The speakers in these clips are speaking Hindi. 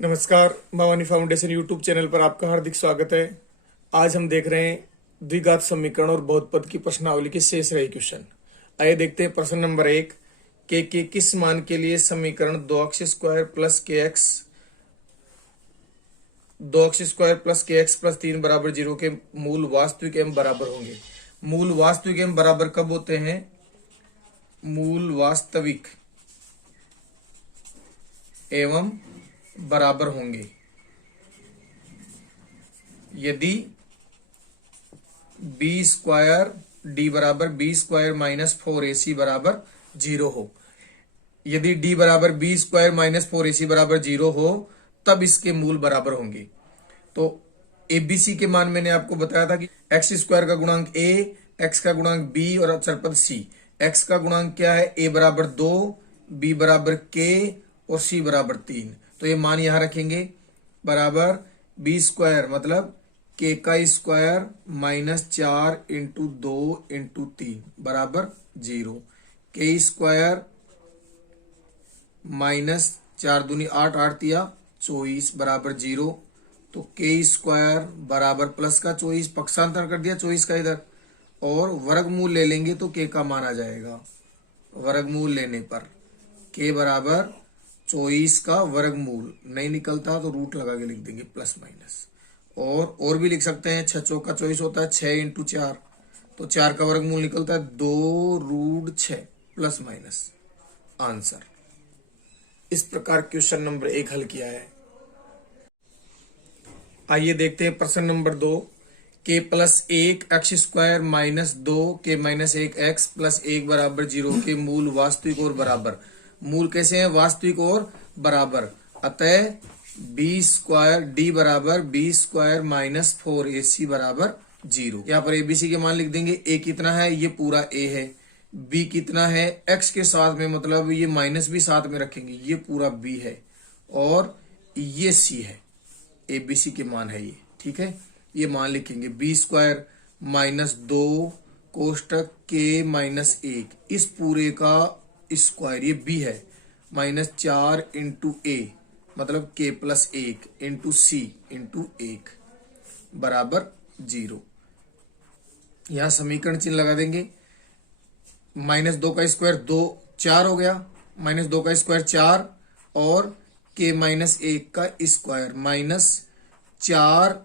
नमस्कार। भवानी फाउंडेशन यूट्यूब चैनल पर आपका हार्दिक स्वागत है। आज हम देख रहे हैं द्विघात समीकरण और बहुपद की प्रश्नावली के शेष रहे क्वेश्चन। आइए देखते हैं प्रश्न नंबर 1। के किस मान के लिए समीकरण 2x² प्लस के एक्स 2x² प्लस के एक्स प्लस 3 बराबर 0 के मूल वास्तविक एवं बराबर होंगे। मूल वास्तविक एवं बराबर कब होते हैं? मूल वास्तविक एवं बराबर होंगे यदि b² d बराबर b² माइनस 4ac बराबर 0 हो। यदि d बराबर b² माइनस 4ac बराबर 0 हो तब इसके मूल बराबर होंगे। तो एबीसी के मान मैंने आपको बताया था कि x² का गुणांक a, x का गुणांक b और अचरपद c। x का गुणांक क्या है? a बराबर 2, b बराबर k और c बराबर 3। तो ये मान यहां रखेंगे बराबर b² मतलब k का स्क्वायर माइनस 4 इंटू 2 इंटू 3 बराबर 0। k² माइनस 4 दूनी 8, 8 तिया 24 बराबर 0। तो k² बराबर प्लस का 24 पक्षांतर कर दिया 24 का इधर, और वर्गमूल ले लेंगे तो k का मान आ जाएगा। वर्गमूल लेने पर k बराबर 24 का वर्गमूल नहीं निकलता तो रूट लगा के लिख देंगे प्लस माइनस। और भी लिख सकते हैं, 6 चौका 24 होता है 6 इंटू 4, तो 4 का वर्गमूल निकलता है 2√6 प्लस माइनस आंसर। इस प्रकार क्वेश्चन नंबर 1 हल किया है। आइए देखते हैं प्रश्न number 2। k plus 1 x² minus 2 k minus 1 x plus 1 बराबर 0 के मूल वास्तविक और बराबर। मूल कैसे हैं? वास्तविक और बराबर। अतः b² d बराबर b² माइनस 4ac बराबर 0। यहाँ पर एबीसी के मान लिख देंगे। a कितना है? ये पूरा a है। b कितना है? x के साथ में, मतलब ये माइनस भी साथ में रखेंगे, ये पूरा b है और ये c है। एबीसी के मान है ये, ठीक है। ये मान लिखेंगे b² माइनस 2 कोष्टक k माइनस 1, इस पूरे का स्क्वायर, ये b है, माइनस 4 इंटू a मतलब k plus 1 into c into 1 बराबर 0। यहां समीकरण चिन्ह लगा देंगे। माइनस 2 का स्क्वायर 2 4 हो गया, माइनस 2 का स्क्वायर 4 और k माइनस 1 का स्क्वायर माइनस 4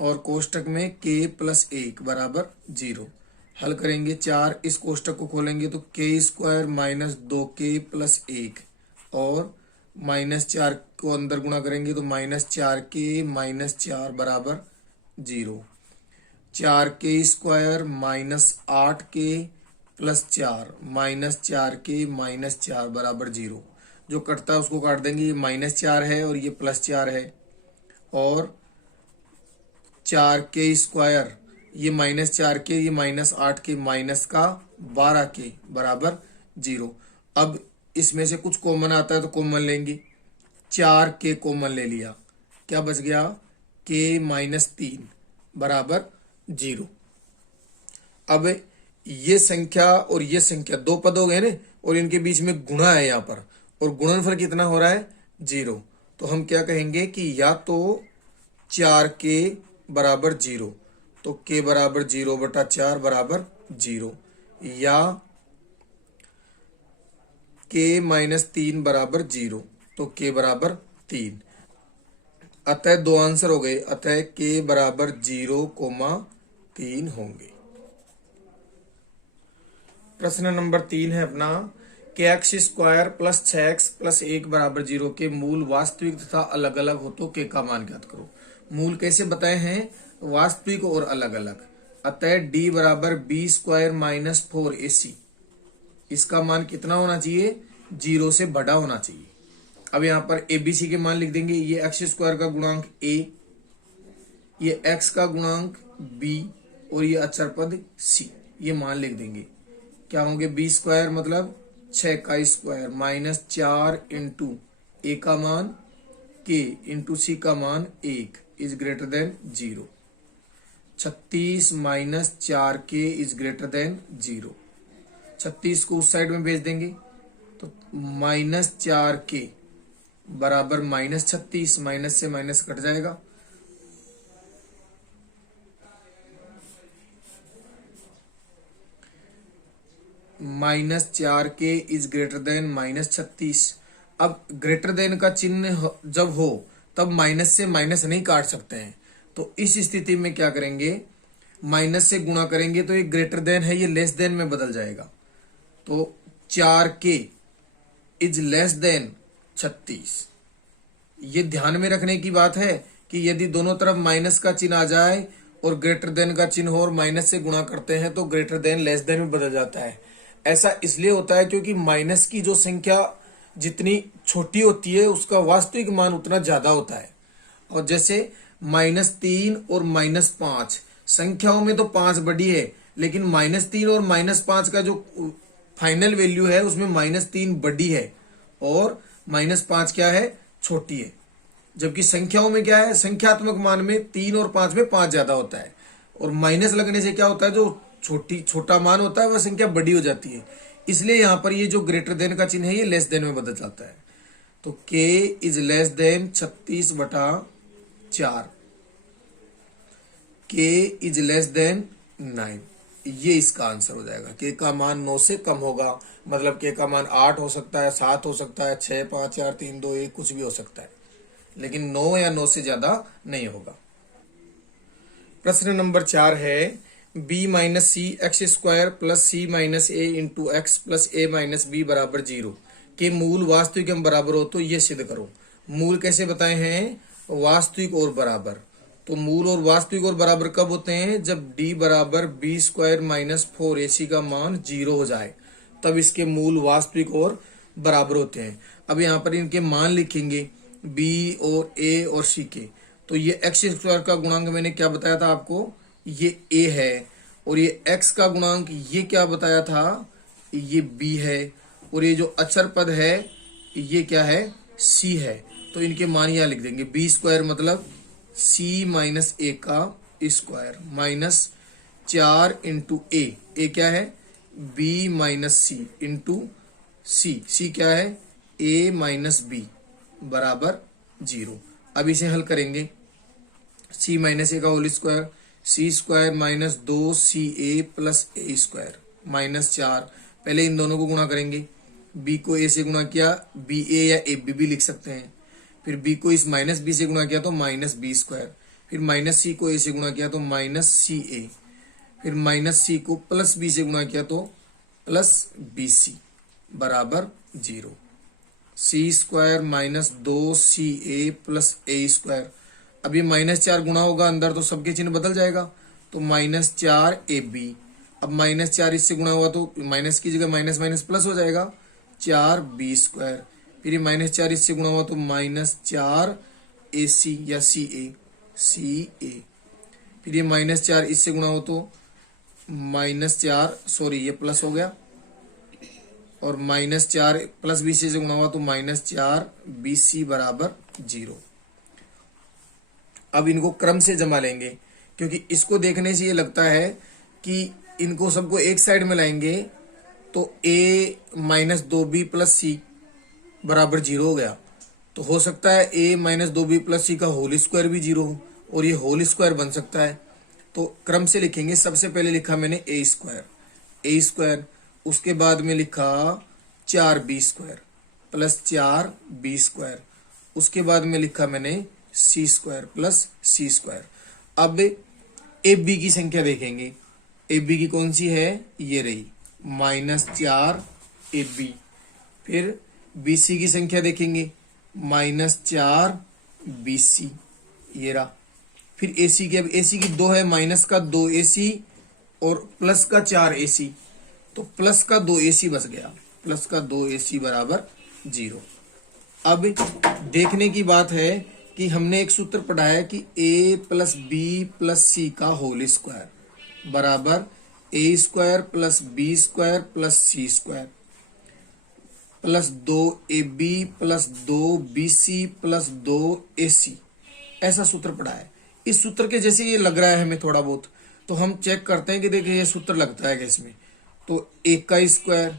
और कोष्टक में k प्लस 1 बराबर 0। हल करेंगे 4, इस कोष्टक को खोलेंगे तो k² माइनस 2k प्लस 1 और माइनस 4 को अंदर गुणा करेंगे तो माइनस 4k माइनस 4 बराबर 0। 4k² minus 8k plus 4 minus 4k minus 4 बराबर 0। जो कटता है उसको काट देंगे। ये माइनस 4 है और ये प्लस 4 है, और 4k² ये माइनस 4k, ये माइनस 8k माइनस का 12k बराबर 0। अब इसमें से कुछ कॉमन आता है तो कॉमन लेंगे। 4k कॉमन ले लिया, क्या बच गया? k माइनस 3 बराबर 0। अब ये संख्या और ये संख्या दो पद हो गए ना, और इनके बीच में गुणा है यहाँ पर, और गुणनफल कितना हो रहा है? 0। तो हम क्या कहेंगे कि या तो 4k बराबर 0, तो k बराबर 0 बटा 4 बराबर 0, या k माइनस 3 बराबर 0, तो k बराबर 3। अतः दो आंसर हो गए। अतः k बराबर 0,3 होंगे। प्रश्न नंबर 3 है अपना कि x² प्लस 6x प्लस 1 बराबर 0 के मूल वास्तविक तथा अलग अलग हो तो k का मान ज्ञात करो। मूल कैसे बताए हैं? वास्तविक और अलग अलग। अतः d बराबर b² माइनस 4ac, इसका मान कितना होना चाहिए? 0 से बड़ा होना चाहिए। अब यहाँ पर एबीसी के मान लिख देंगे। ये x² का गुणांक a, ये x का गुणांक b और ये अचर पद c, ये मान लिख देंगे। क्या होंगे? b² मतलब 6 का स्क्वायर माइनस 4 इंटू a का मान k इंटू c का मान 1 is greater than 0। 36 minus 4k is greater than 0। 36 को उस साइड में भेज देंगे तो माइनस 4k बराबर -36, माइनस से माइनस कट जाएगा, -4k इज ग्रेटर देन -36। अब ग्रेटर देन का चिन्ह जब हो तब माइनस से माइनस नहीं काट सकते हैं, तो इस स्थिति में क्या करेंगे, माइनस से गुणा करेंगे तो ये ग्रेटर देन है, ये लेस देन में बदल जाएगा। तो 4k इज लेस देन 36। ये ध्यान में रखने की बात है कि यदि दोनों तरफ माइनस का चिन्ह आ जाए और ग्रेटर देन का चिन्ह हो और माइनस से गुणा करते हैं तो ग्रेटर देन लेस देन में बदल जाता है। ऐसा इसलिए होता है क्योंकि माइनस की जो संख्या जितनी छोटी होती है उसका वास्तविक मान उतना ज्यादा होता है। और जैसे -3 और -5 संख्याओं में तो 5 बड़ी है, लेकिन -3 और -5 का जो फाइनल वैल्यू है उसमें -3 बड़ी है और -5 क्या है, छोटी है। जबकि संख्याओं में क्या है, संख्यात्मक मान में 3 और 5 में 5 ज्यादा होता है, और माइनस लगने से क्या होता है, जो छोटा मान होता है वह संख्या बड़ी हो जाती है। इसलिए यहां पर ये जो ग्रेटर देन का चिन्ह है ये लेस देन में बदल जाता है। तो k is less than 36/4, k is less than 9, ये इसका आंसर हो जाएगा। k का मान 9 से कम होगा, मतलब k का मान 8 हो सकता है, 7 हो सकता है, 6, 5, 4, 3, 2, 1 कुछ भी हो सकता है, लेकिन 9 या 9 से ज्यादा नहीं होगा। प्रश्न नंबर 4 है b माइनस सी एक्स स्क्वायर प्लस सी माइनस ए इंटू एक्स प्लस ए माइनस बी बराबर 0 के मूल वास्तविक एवं बराबर हो तो ये सिद्ध करो। मूल कैसे बताए हैं, वास्तविक और बराबर। तो मूल और वास्तविक और बराबर कब होते हैं, जब d बराबर बी स्क्वायर माइनस 4ac का मान 0 हो जाए, तब इसके मूल वास्तविक और बराबर होते हैं। अब यहाँ पर इनके मान लिखेंगे b और a और c के। तो ये एक्स स्क्वायर का गुणांक मैंने क्या बताया था आपको, ये a है, और ये x का गुणांक ये क्या बताया था, ये b है, और ये जो अचर पद है ये क्या है, c है। तो इनके मान यहाँ लिख देंगे, b स्क्वायर मतलब c माइनस a का स्क्वायर माइनस 4 इंटू a क्या है, b minus c into c क्या है, a माइनस b बराबर 0। अब इसे हल करेंगे, c माइनस a का whole square, c square minus 2ca plus a square minus 4। पहले इन दोनों को गुणा करेंगे, b को a से गुणा किया, ba या ab भी लिख सकते हैं। फिर b को इस माइनस b से गुणा किया तो माइनस b स्क्वायर, फिर माइनस c को a से गुणा किया तो माइनस ca, फिर माइनस c को प्लस b से गुणा किया तो प्लस bc बराबर 0। c square minus 2ca plus a square, अब ये -4 गुणा होगा अंदर तो सबके चिन्ह बदल जाएगा, तो -4ab। अब -4 इससे गुणा हुआ तो माइनस की जगह माइनस माइनस प्लस हो जाएगा, 4b स्क्वायर। फिर ये -4 इससे गुणा हुआ तो -4ac या ca। फिर ये -4 इससे गुणा हो तो -4, सॉरी ये प्लस हो गया, और -4 प्लस bc से गुणा हुआ तो -4bc बराबर 0। अब इनको क्रम से जमा लेंगे, क्योंकि इसको देखने से ये लगता है कि इनको सबको एक साइड में लाएंगे तो a माइनस 2b प्लस सी बराबर 0 हो गया। तो हो सकता है a minus 2b plus C का होल स्क्वायर भी 0 हो, और ये होल स्क्वायर बन सकता है। तो क्रम से लिखेंगे, सबसे पहले लिखा मैंने a स्क्वायर, उसके बाद में लिखा 4b square plus 4b square, उसके बाद में लिखा मैंने सी स्क्वायर प्लस सी स्क्वायर। अब ए बी की संख्या देखेंगे, ए बी की कौन सी है, ये रही -4ab। फिर बी सी की संख्या देखेंगे -4bc, ये रहा। फिर ए सी की, अब ए सी की 2 है, माइनस का 2ac और प्लस का 4ac, तो प्लस का 2ac बच गया, प्लस का 2ac बराबर 0। अब देखने की बात है कि हमने एक सूत्र पढ़ा है कि a plus B plus C का होल स्क्वायर बराबर a square plus B square plus C square plus 2ab plus 2bc plus 2ac, ऐसा सूत्र पढ़ा है। इस सूत्र के जैसे ये लग रहा है हमें थोड़ा बहुत, तो हम चेक करते हैं कि देखिए ये सूत्र लगता है इसमें। तो 1 का स्क्वायर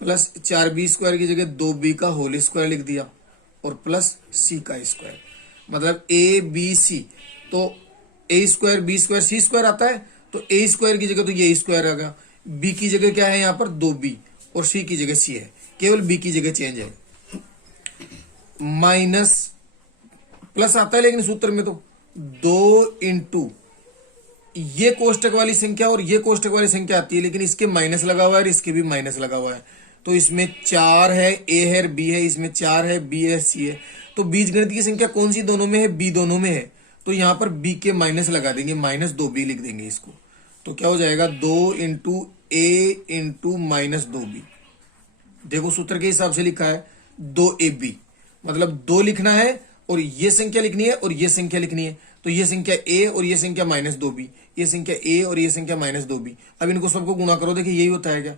प्लस 4b स्क्वायर की जगह 2b का होल स्क्वायर लिख दिया, और प्लस सी का स्क्वायर, मतलब ए बी सी। तो A square B square C square आता है, तो ए स्क्वायर की जगह तो ये स्क्वायर आ गया, बी की जगह क्या है यहाँ पर 2b और सी की जगह सी है, केवल बी की जगह चेंज है। माइनस प्लस आता है लेकिन सूत्र में तो 2 इंटू ये कोष्टक वाली संख्या और ये कोष्टक वाली संख्या आती है, लेकिन इसके माइनस लगा हुआ है और इसके भी माइनस लगा हुआ है। तो इसमें 4 है, ए है, बी है, इसमें 4 है, बी है, सी है। तो बीजगणित की संख्या कौन सी दोनों में है? बी दोनों में है। तो यहां पर बी के माइनस लगा देंगे, माइनस 2b लिख देंगे इसको। तो क्या हो जाएगा? 2 इंटू ए इंटू माइनस 2b। देखो सूत्र के हिसाब से लिखा है 2ab, मतलब 2 लिखना है और ये संख्या लिखनी है और ये संख्या लिखनी है। तो ये संख्या a और ये संख्या माइनस 2b, ये संख्या a और ये संख्या माइनस 2b। अब इनको सबको गुणा करो, देखिए यही होता है क्या?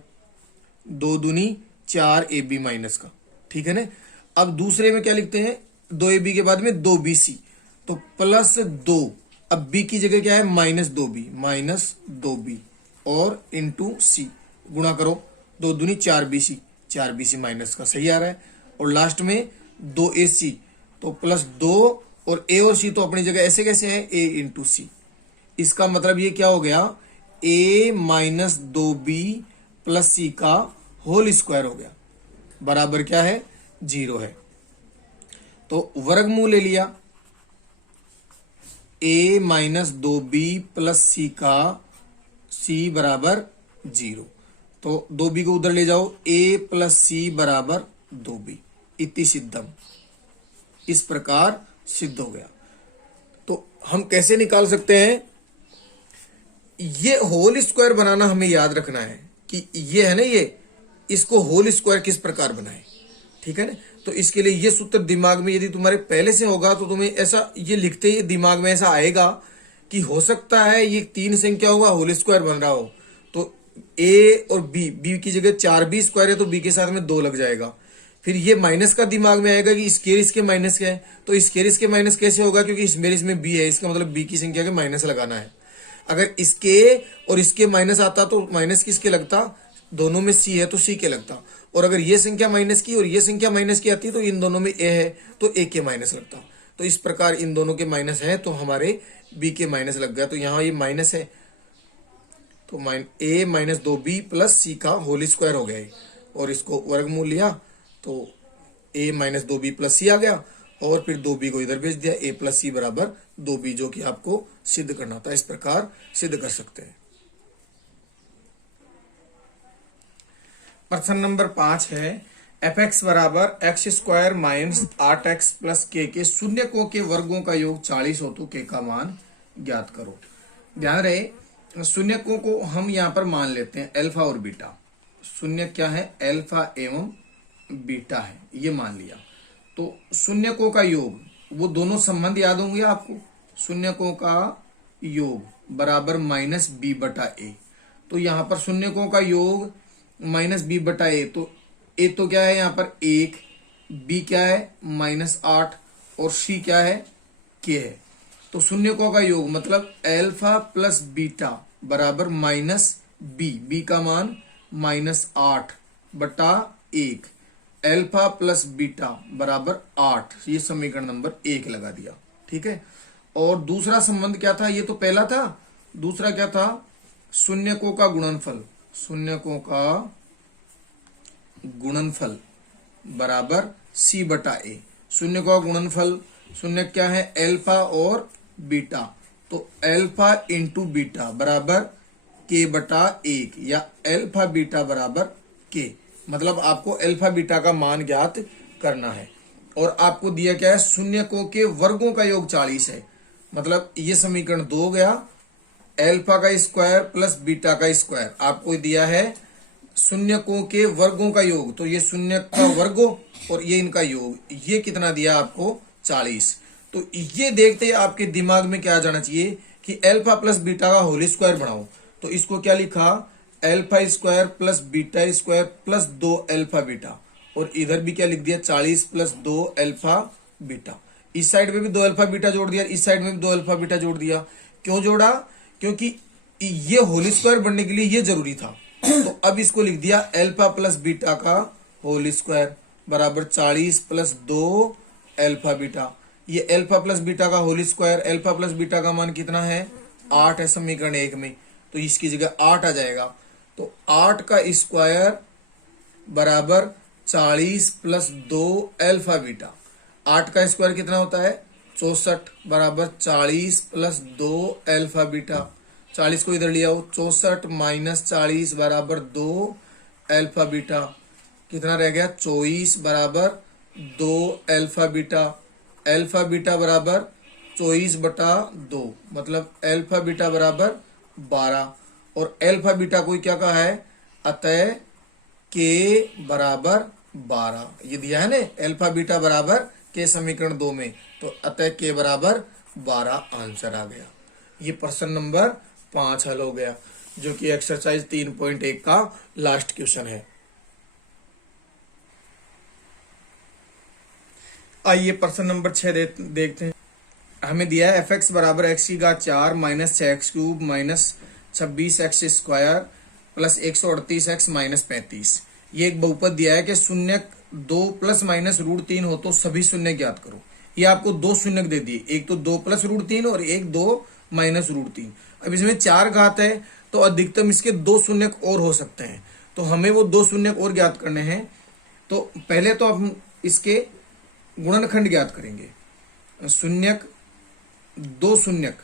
2 दूनी 4ab माइनस का, ठीक है ना। अब दूसरे में क्या लिखते हैं? 2ab के बाद में 2bc, तो प्लस 2। अब b की जगह क्या है? माइनस 2b, माइनस 2b और इंटू सी, गुणा करो। 2 दूनी 4bc, 4bc माइनस का, सही आ रहा है। और लास्ट में 2ac, तो प्लस 2 और a और c तो अपनी जगह ऐसे कैसे है? a इंटू सी। इसका मतलब ये क्या हो गया? a minus 2b plus C का होल स्क्वायर हो गया, बराबर क्या है? 0 है। तो वर्गमूल ले लिया, a minus 2b plus C का c बराबर 0। तो 2b को उधर ले जाओ, a प्लस सी बराबर 2b, इति सिद्धम। इस प्रकार सिद्ध हो गया। तो हम कैसे निकाल सकते हैं? ये होल स्क्वायर बनाना हमें याद रखना है कि ये है ना, ये इसको होल स्क्वायर किस प्रकार बनाए, ठीक है ना। तो इसके लिए ये सूत्र दिमाग में यदि तुम्हारे पहले से होगा तो तुम्हें ऐसा ये लिखते ही दिमाग में ऐसा आएगा कि हो सकता है ये 3 संख्या होगा, होल स्क्वायर बन रहा हो। तो a और b की जगह 4b स्क्वायर है तो b के साथ में 2 लग जाएगा। फिर ये माइनस का दिमाग में आएगा कि स्केयर इसके माइनस क्या है, तो स्केयर इसके माइनस कैसे होगा? क्योंकि इसमें b है, इसका मतलब b की संख्या के माइनस लगाना है। अगर इसके और इसके माइनस आता तो माइनस किसके लगता? दोनों में c है तो c के लगता। और अगर ये संख्या माइनस की और ये संख्या माइनस की आती तो इन दोनों में a है तो a के माइनस लगता। तो इस प्रकार इन दोनों के माइनस है तो हमारे b के माइनस लग गया। तो यहाँ ये माइनस है तो a minus 2b plus C का होल स्क्वायर हो गया। और इसको वर्गमूल लिया तो a माइनस 2b प्लस सी आ गया और फिर 2b को इधर भेज दिया, a प्लस सी बराबर 2b, जो कि आपको सिद्ध करना था। इस प्रकार सिद्ध कर सकते हैं। प्रश्न नंबर 5 है fx बराबर x square minus 8x plus के शून्यकों के वर्गों का योग 40 हो तो के का मान ज्ञात करो। ध्यान रहे, शून्यकों को हम यहाँ पर मान लेते हैं अल्फा और बीटा। शून्य क्या है? अल्फा एवं बीटा है, ये मान लिया। तो शून्यकों का योग, वो दोनों संबंध याद होंगे आपको। शून्यकों का योग बराबर माइनस बी बटा ए। तो यहाँ पर शून्यकों का योग माइनस बी बटा ए, तो ए तो क्या है यहाँ पर 1, बी क्या है माइनस 8 और सी क्या है? के है। तो शून्यकों का योग मतलब अल्फा प्लस बीटा बराबर माइनस बी का मान माइनस 8 बटा 1, अल्फा प्लस बीटा बराबर 8। ये समीकरण नंबर 1 लगा दिया, ठीक है। और दूसरा संबंध क्या था? ये तो पहला था। दूसरा क्या था? शून्यकों का गुणनफल। शून्यकों का गुणनफल बराबर सी बटा ए। शून्य का गुणनफल, शून्य क्या है? अल्फा और बीटा, तो अल्फा इंटू बीटा बराबर के बटा 1 या अल्फा बीटा बराबर के। मतलब आपको अल्फा बीटा का मान ज्ञात करना है। और आपको दिया क्या है? शून्यकों के वर्गों का योग 40 है। मतलब ये समीकरण 2 हो गया, अल्फा का स्क्वायर प्लस बीटा का स्क्वायर। आपको दिया है शून्यकों के वर्गों का योग, तो ये शून्य का वर्ग और ये इनका योग, ये कितना दिया आपको? 40। तो ये देखते आपके दिमाग में क्या आ जाना चाहिए कि अल्फा प्लस बीटा का होल स्क्वायर बनाओ। तो इसको क्या लिखा? Alpha square plus beta square plus 2 alpha beta. और इधर भी क्या लिख दिया? 40 प्लस 2 अल्फा बीटा। इस साइड में भी 2 अल्फा बीटा जोड़ दिया, इस साइड में भी 2 अल्फा बीटा जोड़ दिया। क्यों जोड़ा? क्योंकि ये होल स्क्वायर बनने के लिए ये जरूरी था। तो अब इसको लिख दिया अल्फा प्लस बीटा का होल स्क्वायर बराबर 40 प्लस 2 अल्फा बीटा। ये अल्फा प्लस बीटा का whole square, alpha plus beta का मान कितना है 8 है समीकरण 1 में, तो इसकी जगह 8 आ जाएगा। तो 8 का स्क्वायर बराबर 40 प्लस 2 अल्फा बीटा। 8 का स्क्वायर कितना होता है 64 बराबर 40 प्लस 2 अल्फा बीटा। 40 को इधर ले आओ, 64 माइनस 40 बराबर 2 अल्फा बीटा। कितना रह गया 24 बराबर 2 अल्फा बीटा। अल्फा बीटा बराबर 24 बटा 2, मतलब अल्फा बीटा बराबर 12। और अल्फा बीटा को क्या कहा है, अतः के बराबर 12 ये दिया है ना, अल्फा बीटा बराबर के समीकरण 2 में, तो अतः के बराबर 12 आंसर आ गया। ये प्रश्न नंबर 5 हल हो गया, जो कि एक्सरसाइज 3.1 का लास्ट क्वेश्चन है। आइए प्रश्न नंबर 6 देखते हैं। हमें दिया है fx बराबर x की घात 4 minus 6x cube minus 26x square plus 138x minus 35। ये एक बहुपद दिया है कि शून्य 2 प्लस माइनस √3 हो तो सभी शून्य ज्ञात करो। ये आपको 2 शून्य दे दिए, एक तो 2 प्लस √3 और एक 2 माइनस √3। अब इसमें 4 घात है तो अधिकतम इसके 2 शून्य और हो सकते हैं, तो हमें वो 2 शून्य और ज्ञात करने हैं। तो पहले तो हम इसके गुणनखंड ज्ञात करेंगे। शून्यक 2 शून्यक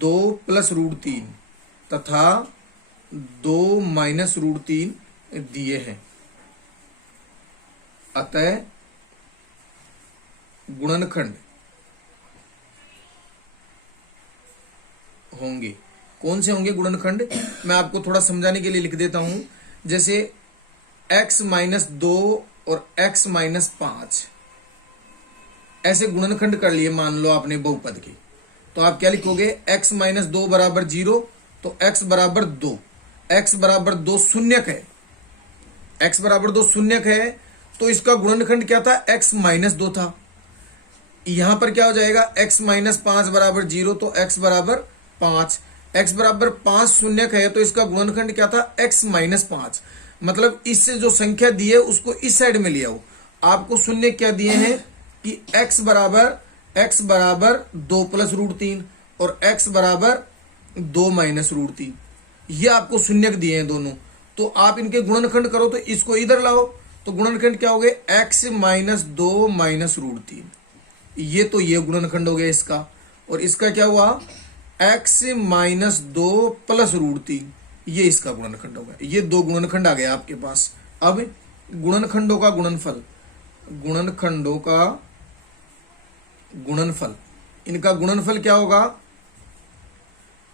2 प्लस √3 तथा 2 माइनस √3 दिए हैं, अतः गुणनखंड होंगे। कौन से होंगे गुणनखंड, मैं आपको थोड़ा समझाने के लिए लिख देता हूं। जैसे x माइनस 2 और x माइनस 5 ऐसे गुणनखंड कर लिए, मान लो आपने बहुपद की, तो आप क्या लिखोगे, x माइनस 2 बराबर 0, तो x बराबर 2, x बराबर 2 शून्यक है, x बराबर 2 शून्यक है, तो इसका गुणनखंड क्या था, x माइनस 2 था। यहां पर क्या हो जाएगा, x माइनस 5 बराबर 0, तो x बराबर 5, x बराबर 5 शून्यक है, तो इसका गुणनखंड क्या था, x माइनस 5। मतलब इससे जो संख्या दी है उसको इस साइड में ले आओ। आपको शून्य क्या दिए हैं कि x बराबर 2 प्लस √3 और x बराबर 2 माइनस √3, ये आपको शून्य दिए हैं दोनों। तो आप इनके गुणनखंड करो, तो इसको इधर लाओ, तो गुणनखंड क्या हो गए, x माइनस 2 माइनस √3, ये तो ये गुणनखंड हो गया इसका। और इसका क्या हुआ, x माइनस 2 प्लस √3, ये इसका गुणनखंड हो गया। ये 2 गुणनखंड आ गया आपके पास। अब गुणनखंडों का गुणनफल, गुणनखंडों का गुणनफल, इनका गुणनफल क्या होगा,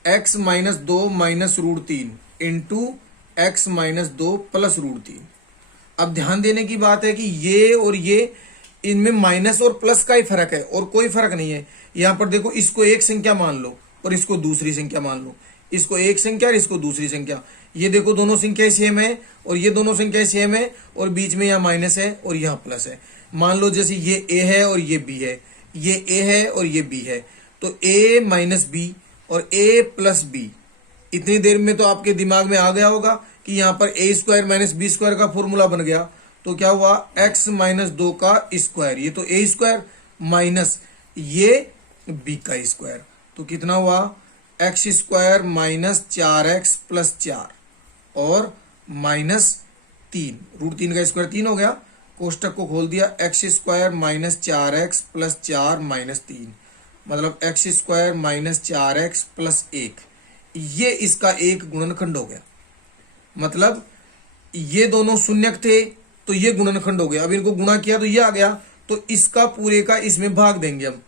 x minus 2 minus √3 into x minus 2 plus √3। अब ध्यान देने की बात है कि ये और ये, इनमें माइनस और प्लस का ही फर्क है और कोई फर्क नहीं है। यहां पर देखो, इसको एक संख्या मान लो और इसको दूसरी संख्या मान लो, इसको एक संख्या और इसको दूसरी संख्या। ये देखो दोनों संख्याएं सेम है और ये दोनों संख्याएं सेम है, और बीच में यहाँ माइनस है और यहाँ प्लस है। मान लो जैसे ये a है और ये b है, ये a है और ये b है, तो a माइनस b और a प्लस b। इतनी देर में तो आपके दिमाग में आ गया होगा कि यहाँ पर a square minus b square का फॉर्मूला बन गया। तो क्या हुआ, x माइनस 2 का स्क्वायर, ये तो a स्क्वायर माइनस ये b का स्क्वायर, तो कितना हुआ, x square minus 4x plus 4 और माइनस 3, √3 का स्क्वायर 3 हो गया। कोष्टक को खोल दिया, x square minus 4x plus 4 minus 3, मतलब x square minus 4x plus 1, ये इसका एक गुणनखंड हो गया। मतलब ये दोनों शून्यक थे तो ये गुणनखंड हो गया। अब इनको गुणा किया तो ये आ गया, तो इसका पूरे का इसमें भाग देंगे हम,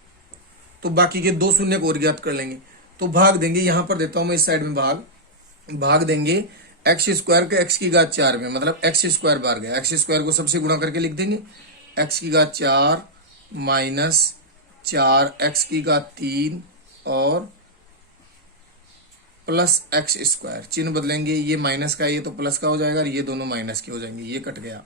तो बाकी के 2 शून्य और ज्ञात कर लेंगे। तो भाग देंगे, यहां पर देता हूं मैं इस साइड में भाग देंगे x स्क्वायर के x की घात 4 में, मतलब x स्क्वायर बाहर गया, x स्क्वायर को सबसे गुणा करके लिख देंगे, x की घात 4 माइनस 4 x की घात 3 और प्लस x स्क्वायर। चिन्ह बदलेंगे, ये माइनस का है, ये तो प्लस का हो जाएगा, और ये दोनों माइनस के हो जाएंगे, ये कट गया,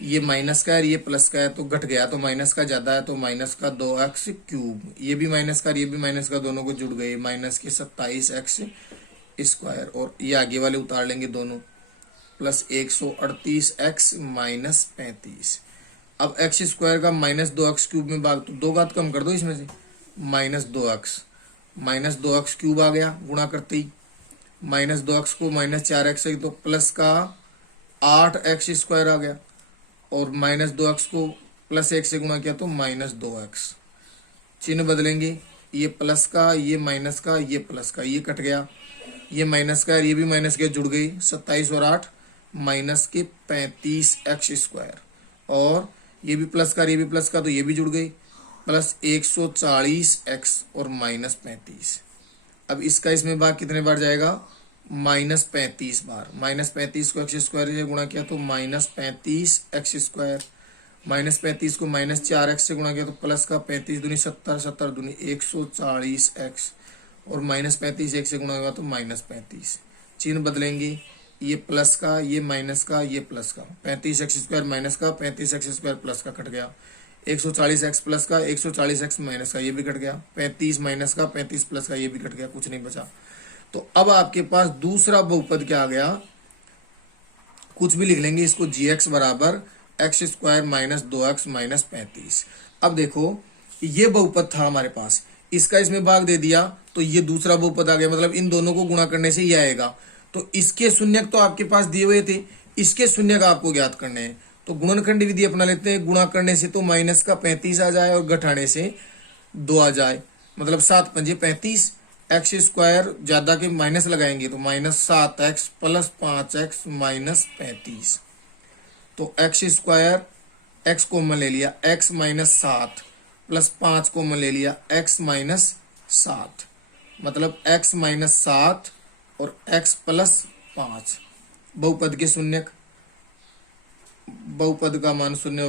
ये माइनस का है, ये प्लस का है, तो घट गया, तो माइनस का ज्यादा है, तो माइनस का 2x क्यूब, ये भी माइनस का, ये भी माइनस का, दोनों को जुड़ गए, माइनस के 27x स्क्वायर, और ये आगे वाले उतार लेंगे दोनों, प्लस 138x माइनस 35। अब एक्स स्क्वायर का -2x³ में भाग, तो 2 घात कम कर दो इसमें से, -2x, -2x³ आ गया गुणा करते ही, -2x को -4x है तो प्लस का 8x² आ गया, और -2x को +1 से गुणा किया तो -2x। चिन्ह बदलेंगे, ये प्लस का, ये माइनस का, ये प्लस का, ये कट गया, ये माइनस का, ये भी माइनस के जुड़ गई, 27 और 8 -35x², और ये भी प्लस का, ये भी प्लस का, तो ये भी जुड़ गई, प्लस 140x और -35। अब इसका इसमें भाग कितने बार जाएगा, -35 बार। -35 को x² से गुणा किया तो -35x², -35 को -4x से गुणा किया तो प्लस का 35 दूनी 70, 70 दूनी 140x, और -35 1 से गुणा हुआ तो -35। चिन्ह बदलेंगे, ये प्लस का, ये माइनस का, ये प्लस का, 35x² माइनस का, 35x² प्लस का कट गया, 140x प्लस का, 140x माइनस का, ये भी कट गया, 35 माइनस का, 35 प्लस का, ये भी कट गया, कुछ नहीं बचा। तो अब आपके पास दूसरा बहुपद क्या आ गया, कुछ भी लिख लेंगे इसको, gx बराबर x² - 2x - 35। अब देखो ये बहुपद था हमारे पास, इसका इसमें भाग दे दिया तो ये दूसरा बहुपद आ गया, मतलब इन दोनों को गुणा करने से ये आएगा। तो इसके शून्यक तो आपके पास दिए हुए थे, इसके शून्यक आपको ज्ञात करने हैं, तो गुणनखंड विधि अपना लेते हैं। गुणा करने से तो माइनस का 35 आ जाए और घटाने से 2 आ जाए, मतलब 7 पंजे 35, x² ज्यादा के माइनस लगाएंगे तो -7x + 5x - 35। तो x² x कॉमन ले लिया, x - 7 + 5 कॉमन ले लिया, x - 7, मतलब x - 7 और x + 5। बहुपद के शून्यक, बहुपद का मान शून्य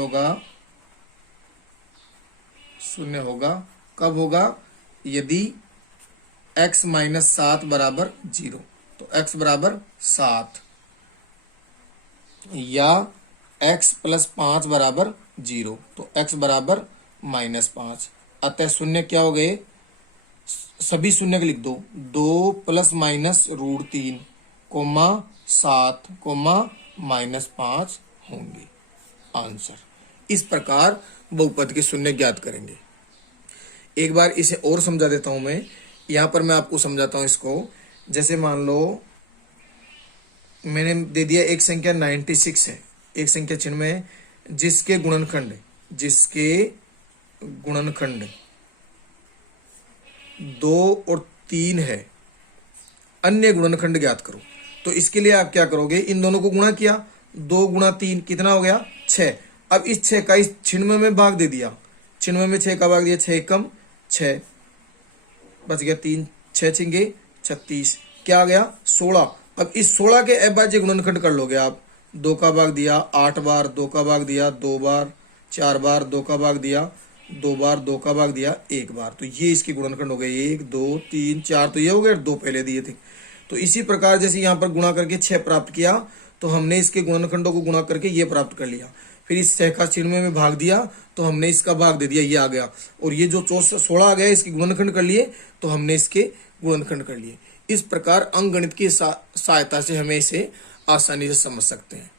होगा, कब होगा, यदि x - 7 बराबर 0, तो x बराबर 7 या x + 5 बराबर 0, तो x बराबर -5। अतः शून्य क्या हो गए, सभी शून्य लिख दो, 2 ± √3, कोमा 7, कोमा -5 होंगे आंसर। इस प्रकार बहुपद के शून्य ज्ञात करेंगे। एक बार इसे और समझा देता हूं मैं, यहां पर मैं आपको समझाता हूं इसको। जैसे मान लो मैंने दे दिया एक संख्या 96 है, एक संख्या चिन्ह में है, जिसके गुणनखंड 2 और 3 है, अन्य गुणनखंड ज्ञात करो। तो इसके लिए आप क्या करोगे, इन दोनों को गुणा किया, 2 × 3 कितना हो गया, 6। अब इस 6 का इस छिन्नवे में भाग दे दिया, छिन्नवे में 6 का भाग दिया, 6 × 6 बच गया 3, 6 छिंगे 36, क्या आ गया 16। अब इस 16 के अभाज्य गुणनखंड कर लोगे आप, 2 का भाग दिया 8 बार, 2 का भाग दिया 2 बार, 4 बार, 2 का भाग दिया 2 बार, 2 का भाग दिया 1 बार, तो ये इसके गुणनखंड हो गए 1 2 3 4, तो ये हो गए, 2 पहले दिए थे। तो इसी प्रकार जैसे यहाँ पर गुणा करके 6 प्राप्त किया, तो हमने इसके गुणनखंडों को गुणा करके ये प्राप्त कर लिया। फिर इस 6 का छिन्नवे में भाग दिया तो हमने इसका भाग दे दिया, ये आ गया, और ये जो 16 आ गया इसके गुणनखंड कर लिए, तो हमने इसके गुणनखंड कर लिए। इस प्रकार अंकगणित की सहायता से हमें इसे आसानी से समझ सकते हैं।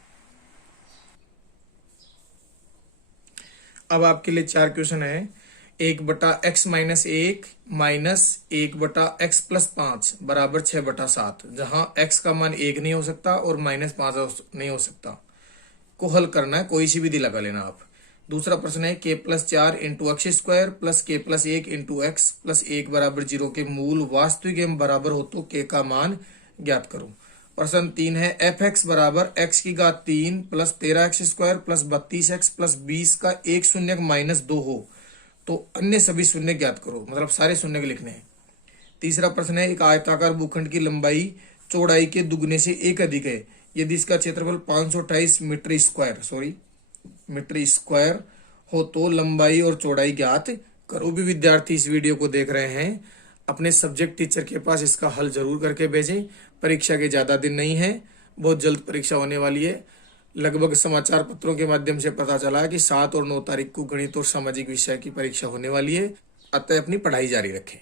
अब आपके लिए 4 क्वेश्चन है। 1/x - 1 माइनस 1/x + 5 बराबर 6/7, जहां x का मान 1 नहीं हो सकता और -5 नहीं हो सकता, को हल करना है। कोई सी विधि लगा लेना आप। दूसरा प्रश्न है k + 4 × x² + k + 1 × x + 1 बराबर 0 के मूल वास्तविक एवं बराबर हो तो k का मान ज्ञात करो। प्रश्न 3 है fx बराबर x³ 3 + 13x² + 32x + 20 का एक शून्यक -2 हो तो अन्य सभी शून्य ज्ञात करो, मतलब सारे शून्य लिखने हैं। तीसरा प्रश्न है एक आयताकार भूखंड की लंबाई चौड़ाई के दुगने से 1 अधिक है, यदि इसका क्षेत्रफल 528 मीटर स्क्वायर हो तो लंबाई और चौड़ाई ज्ञात करो। भी विद्यार्थी इस वीडियो को देख रहे हैं, अपने सब्जेक्ट टीचर के पास इसका हल जरूर करके भेजें। परीक्षा के ज्यादा दिन नहीं है, बहुत जल्द परीक्षा होने वाली है। लगभग समाचार पत्रों के माध्यम से पता चला है कि 7 और 9 तारीख को गणित और सामाजिक विषय की परीक्षा होने वाली है, अतः अपनी पढ़ाई जारी रखें।